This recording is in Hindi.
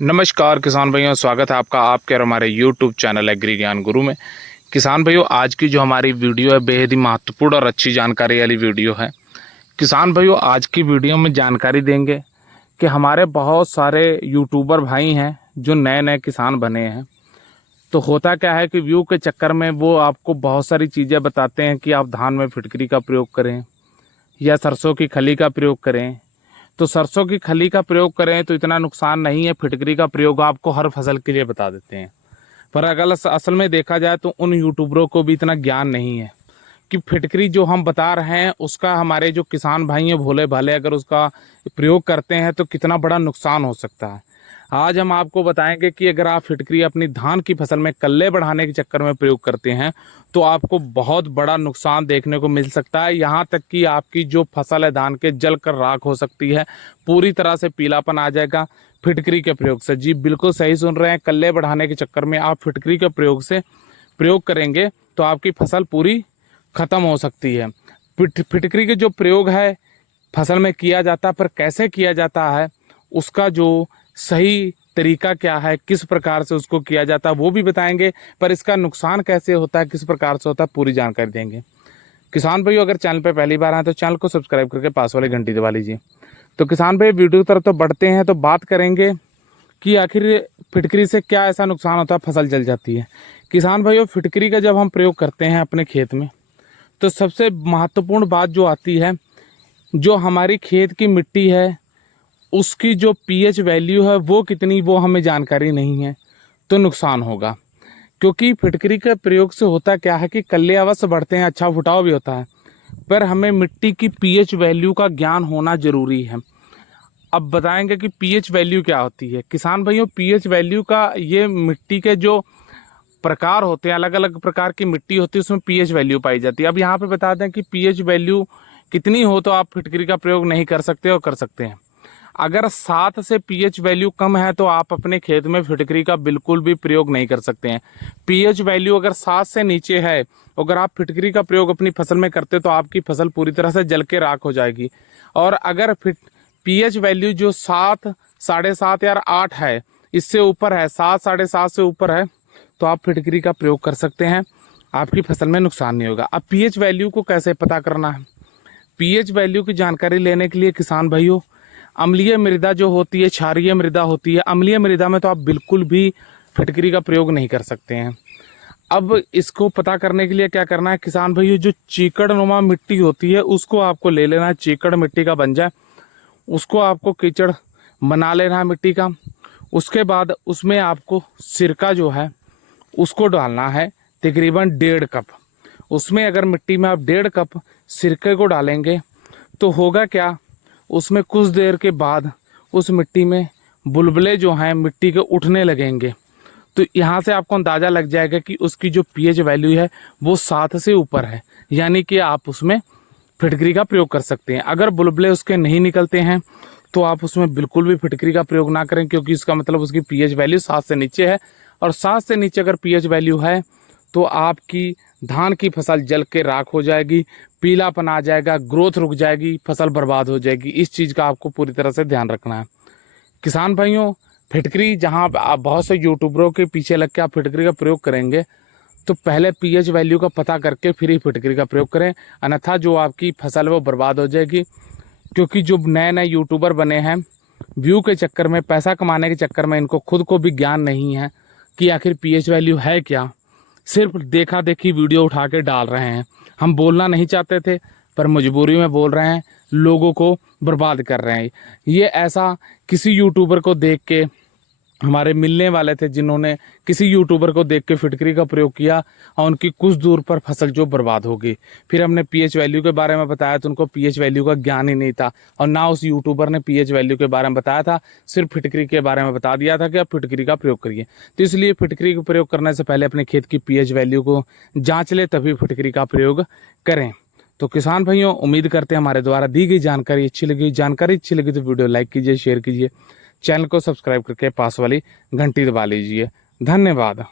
नमस्कार किसान भाइयों, स्वागत है आपका आपके और हमारे YouTube चैनल एग्री ज्ञान गुरु में। किसान भाइयों, आज की जो हमारी वीडियो है बेहद ही महत्वपूर्ण और अच्छी जानकारी वाली वीडियो है। किसान भाइयों, आज की वीडियो में जानकारी देंगे कि हमारे बहुत सारे यूट्यूबर भाई हैं जो नए नए किसान बने हैं। तो होता क्या है कि व्यू के चक्कर में वो आपको बहुत सारी चीज़ें बताते हैं कि आप धान में फिटकरी का प्रयोग करें या सरसों की खली का प्रयोग करें। तो सरसों की खली का प्रयोग करें तो इतना नुकसान नहीं है, फिटकरी का प्रयोग आपको हर फसल के लिए बता देते हैं। पर अगर असल में देखा जाए तो उन यूट्यूबरों को भी इतना ज्ञान नहीं है कि फिटकरी जो हम बता रहे हैं उसका हमारे जो किसान भाई हैं भोले भाले अगर उसका प्रयोग करते हैं तो कितना बड़ा नुकसान हो सकता है। आज हम आपको बताएंगे कि अगर आप फिटकरी अपनी धान की फसल में कल्ले बढ़ाने के चक्कर में प्रयोग करते हैं तो आपको बहुत बड़ा नुकसान देखने को मिल सकता है। यहाँ तक कि आपकी जो फसल है धान के जल कर राख हो सकती है, पूरी तरह से पीलापन आ जाएगा फिटकरी के प्रयोग से। जी बिल्कुल सही सुन रहे हैं, कल्ले बढ़ाने के चक्कर में आप फिटकरी के प्रयोग करेंगे तो आपकी फसल पूरी ख़त्म हो सकती है। फिटकरी के जो प्रयोग है फसल में किया जाता है, पर कैसे किया जाता है, उसका जो सही तरीका क्या है, किस प्रकार से उसको किया जाता है वो भी बताएंगे। पर इसका नुकसान कैसे होता है, किस प्रकार से होता है, पूरी जानकारी देंगे। किसान भाइयों, अगर चैनल पर पहली बार आए तो चैनल को सब्सक्राइब करके पास वाली घंटी दबा लीजिए। तो किसान भाई वीडियो की तरफ तो बढ़ते हैं, तो बात करेंगे कि आखिर फिटकरी से क्या ऐसा नुकसान होता है, फसल जल जाती है। किसान भाइयों, फिटकरी का जब हम प्रयोग करते हैं अपने खेत में तो सबसे महत्वपूर्ण बात जो आती है, जो हमारी खेत की मिट्टी है उसकी जो पीएच वैल्यू है वो कितनी, वो हमें जानकारी नहीं है तो नुकसान होगा। क्योंकि फिटकरी के प्रयोग से होता क्या है कि कल्ले अवश्य बढ़ते हैं, अच्छा फुटाव भी होता है, पर हमें मिट्टी की पीएच वैल्यू का ज्ञान होना जरूरी है। अब बताएंगे कि पीएच वैल्यू क्या होती है। किसान भाइयों, पीएच वैल्यू का ये मिट्टी के जो प्रकार होते हैं, अलग अलग प्रकार की मिट्टी होती है, उसमें पीएच वैल्यू पाई जाती है। अब यहाँ पे बता दें कि पीएच वैल्यू कितनी हो तो आप फिटकरी का प्रयोग नहीं कर सकते और कर सकते हैं। अगर 7 से पीएच वैल्यू कम है तो आप अपने खेत में फिटकरी का बिल्कुल भी प्रयोग नहीं कर सकते हैं। पीएच वैल्यू अगर 7 से नीचे है, अगर आप फिटकरी का प्रयोग अपनी फसल में करते तो आपकी फसल पूरी तरह से जल के राख हो जाएगी। और अगर पीएच वैल्यू जो 7, 7.5 या 8 है, इससे ऊपर है, 7, 7.5 से ऊपर है, तो आप फिटकरी का प्रयोग कर सकते हैं, आपकी फसल में नुकसान नहीं होगा। अब पीएच वैल्यू को कैसे पता करना है? पीएच वैल्यू की जानकारी लेने के लिए किसान भाइयों, अम्लीय मृदा जो होती है, क्षारीय मृदा होती है, अम्लीय मृदा में तो आप बिल्कुल भी फिटकरी का प्रयोग नहीं कर सकते हैं। अब इसको पता करने के लिए क्या करना है किसान भाइयों, जो चीकड़नुमा मिट्टी होती है उसको आपको ले लेना है, चीकड़ मिट्टी का बन जाए उसको आपको कीचड़ बना लेना है मिट्टी का। उसके बाद उसमें आपको सिरका जो है उसको डालना है, तकरीबन 1.5 कप। उसमें अगर मिट्टी में आप 1.5 कप सिरके को डालेंगे तो होगा क्या, उसमें कुछ देर के बाद उस मिट्टी में बुलबुले जो हैं मिट्टी के उठने लगेंगे। तो यहाँ से आपको अंदाज़ा लग जाएगा कि उसकी जो पीएच वैल्यू है वो 7 से ऊपर है, यानी कि आप उसमें फिटकरी का प्रयोग कर सकते हैं। अगर बुलबुले उसके नहीं निकलते हैं तो आप उसमें बिल्कुल भी फिटकरी का प्रयोग ना करें, क्योंकि इसका मतलब उसकी पीएच वैल्यू 7 से नीचे है। और 7 से नीचे अगर पीएच वैल्यू है तो आपकी धान की फसल जल के राख हो जाएगी, पीलापन आ जाएगा, ग्रोथ रुक जाएगी, फसल बर्बाद हो जाएगी। इस चीज़ का आपको पूरी तरह से ध्यान रखना है। किसान भाइयों, फिटकरी जहां आप बहुत से यूट्यूबरों के पीछे लग के आप फिटकरी का प्रयोग करेंगे तो पहले पीएच वैल्यू का पता करके फिर ही फिटकरी का प्रयोग करें, अन्यथा जो आपकी फसल है वो बर्बाद हो जाएगी। क्योंकि जो नए नए यूट्यूबर बने हैं, व्यू के चक्कर में, पैसा कमाने के चक्कर में, इनको खुद को भी ज्ञान नहीं है कि आखिर पीएच वैल्यू है क्या, सिर्फ देखा देखी वीडियो उठा के डाल रहे हैं। हम बोलना नहीं चाहते थे पर मजबूरी में बोल रहे हैं, लोगों को बर्बाद कर रहे हैं। ये ऐसा किसी यूट्यूबर को देख के हमारे मिलने वाले थे जिन्होंने किसी यूट्यूबर को देख के फिटकरी का प्रयोग किया और उनकी कुछ दूर पर फसल जो बर्बाद हो गई। फिर हमने पीएच वैल्यू के बारे में बताया तो उनको पीएच वैल्यू का ज्ञान ही नहीं था, और ना उस यूट्यूबर ने पीएच वैल्यू के बारे में बताया था, सिर्फ फिटकरी के बारे में बता दिया था कि आप फिटकरी का प्रयोग करिए। तो इसलिए फिटकरी का प्रयोग करने से पहले अपने खेत की पीएच वैल्यू को जाँच ले, तभी फिटकरी का प्रयोग करें। तो किसान भाइयों, उम्मीद करते हैं हमारे द्वारा दी गई जानकारी अच्छी लगी। जानकारी अच्छी लगी तो वीडियो लाइक कीजिए, शेयर कीजिए, चैनल को सब्सक्राइब करके पास वाली घंटी दबा लीजिए। धन्यवाद।